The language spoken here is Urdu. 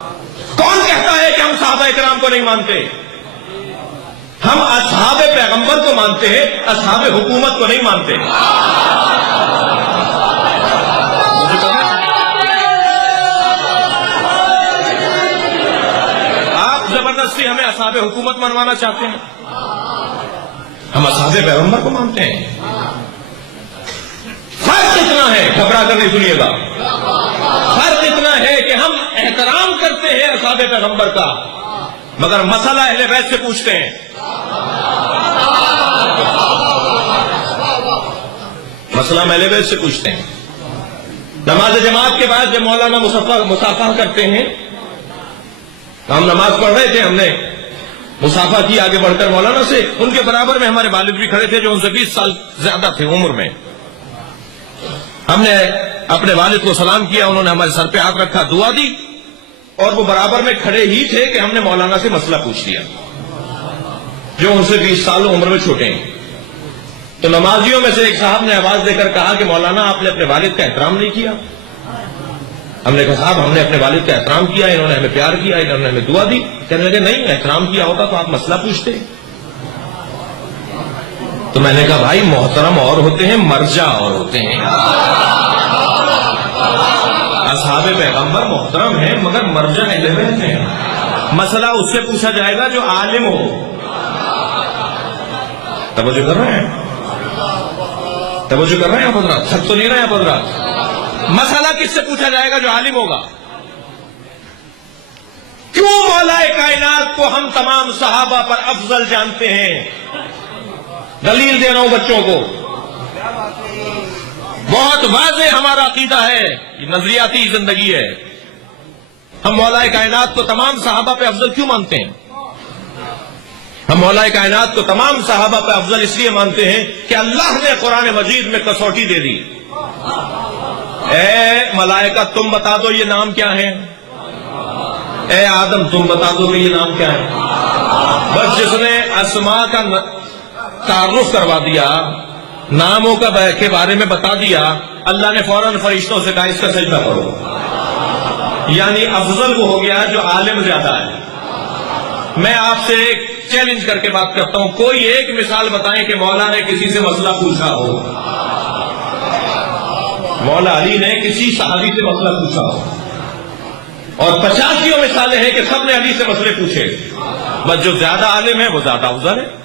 کون کہتا ہے کہ ہم صحابہ کرام کو نہیں مانتے؟ ہم اصحاب پیغمبر کو مانتے ہیں، اصحاب حکومت کو نہیں مانتے۔ آپ زبردستی ہمیں اصحاب حکومت منوانا چاہتے ہیں، ہم اصحاب پیغمبر کو مانتے ہیں۔ فرق اتنا ہے، گھبرا کر نہیں سنیے گا، فرق اتنا ہے کہ ہم احترام کرتے ہیں اصحاب پیغمبر کا، مگر مسئلہ اہل بیت سے پوچھتے ہیں۔ مسئلہ اہل بیت سے پوچھتے ہیں۔ نماز جماعت کے بعد جب مولانا مصافحہ کرتے ہیں، ہم نماز پڑھ رہے تھے، ہم نے مصافحہ کی آگے بڑھ کر مولانا سے، ان کے برابر میں ہمارے والد بھی کھڑے تھے جو ان سے 20 سال زیادہ تھے عمر میں۔ ہم نے اپنے والد کو سلام کیا، انہوں نے ہمارے سر پہ ہاتھ رکھا، دعا دی، اور وہ برابر میں کھڑے ہی تھے کہ ہم نے مولانا سے مسئلہ پوچھ لیا جو ان سے 20 سال عمر میں چھوٹے ہیں۔ تو نمازیوں میں سے ایک صاحب نے آواز دے کر کہا کہ مولانا آپ نے اپنے والد کا احترام نہیں کیا۔ ہم نے کہا صاحب ہم نے اپنے والد کا احترام کیا، انہوں نے ہمیں پیار کیا، انہوں نے ہمیں دعا دی۔ کہنے لگے نہیں، احترام کیا ہوتا تو آپ مسئلہ پوچھتے۔ تو میں نے کہا بھائی محترم اور ہوتے ہیں، مرجع اور ہوتے ہیں۔ اصحاب پیغمبر محترم ہیں مگر مرجع اہل بیت ہیں۔ مسئلہ اس سے پوچھا جائے گا جو عالم ہو۔ توجہ کر رہے ہیں؟ توجہ کر رہے ہیں آپ حضرات؟ سب تو نہیں رہے آپ حضرات؟ مسئلہ کس سے پوچھا جائے گا؟ جو عالم ہوگا۔ کیوں مولا کائنات کو ہم تمام صحابہ پر افضل جانتے ہیں؟ دلیل دے رہا ہوں بچوں کو، بہت واضح ہمارا عقیدہ ہے، یہ نظریاتی زندگی ہے۔ ہم مولا کائنات کو تمام صحابہ پہ افضل کیوں مانتے ہیں؟ ہم مولا کائنات کو تمام صحابہ پہ افضل اس لیے مانتے ہیں کہ اللہ نے قرآن مجید میں کسوٹی دے دی۔ اے ملائکہ تم بتا دو یہ نام کیا ہے، اے آدم تم بتا دو کہ یہ نام کیا ہے۔ بس جس نے اسماء کا تعارف کروا دیا، ناموں کے بارے میں بتا دیا، اللہ نے فوراً فرشتوں سے کہا اس کا سجدہ کرو۔ یعنی افضل وہ ہو گیا جو عالم زیادہ ہے۔ میں آپ سے ایک چیلنج کر کے بات کرتا ہوں، کوئی ایک مثال بتائیں کہ مولا نے کسی سے مسئلہ پوچھا ہو، مولا علی نے کسی صحابی سے مسئلہ پوچھا ہو، اور 50 مثالیں ہیں کہ سب نے علی سے مسئلے پوچھے، بس جو زیادہ عالم ہے وہ زیادہ افضل ہے۔